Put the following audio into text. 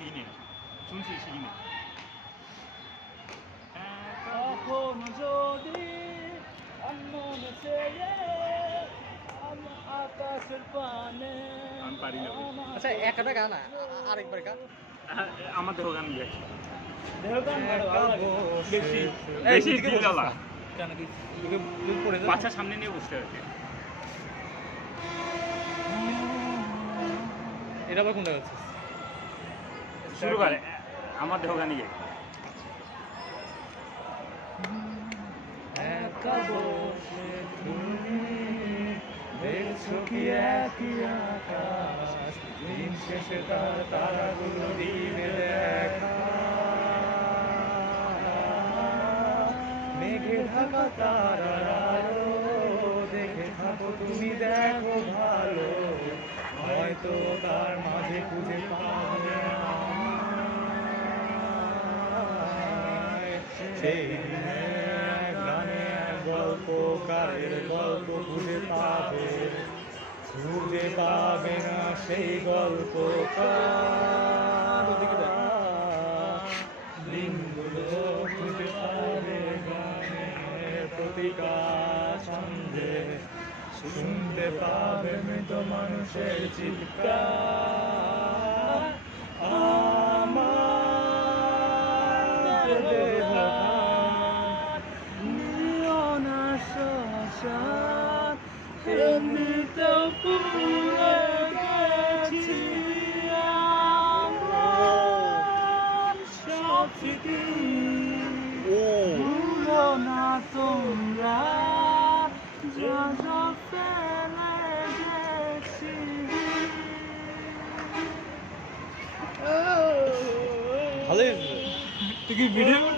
শিখিনি শুনছি শিখিনি কখনো যদি মনে চেয়ে আকাশের পানে। আমি পারি না ভাই। আচ্ছা একটা গান আরেকবার গান আমার দেহ গান গেছি দেহগান ভালো লাগে। বেশি এই, বেশি এদিকে বসিস দিল্লালা না। কেন কি তুই পড়ে যা বাচ্চা সামনে নিয়ে বসতে হবে এটা আবার কোনটা গাচ্ছিস শুরু করে আমার দেহ গানই গাই একা বসে তুমি দেখছো কি একই আকাশ, দিন শেষে তার তারাগুলো দিবে দেখা। মেঘে ঢাকা তারার আলো দেখে থাকো তুমি, দেখো ভালো, হয়তো তার মাঝে খুঁজে পাবে আমায়। সেই দিনে এক গানে এক গল্পকারের গল্প খুঁজে পাবে না সেই গল্পকার। দিনগুলো খুঁজে পাবে গানের প্রতিটা ছন্দে, শুনতে পাবে মৃত মানুষের চিৎকার। আমার দেহখান নিও না শ্মশান, এমনিতেও পুড়ে গেছি আমার সব স্মৃতি। ভুলো না তোমরা যা যা ফেলে গেছি। ভালোই তুই কি ভিডিও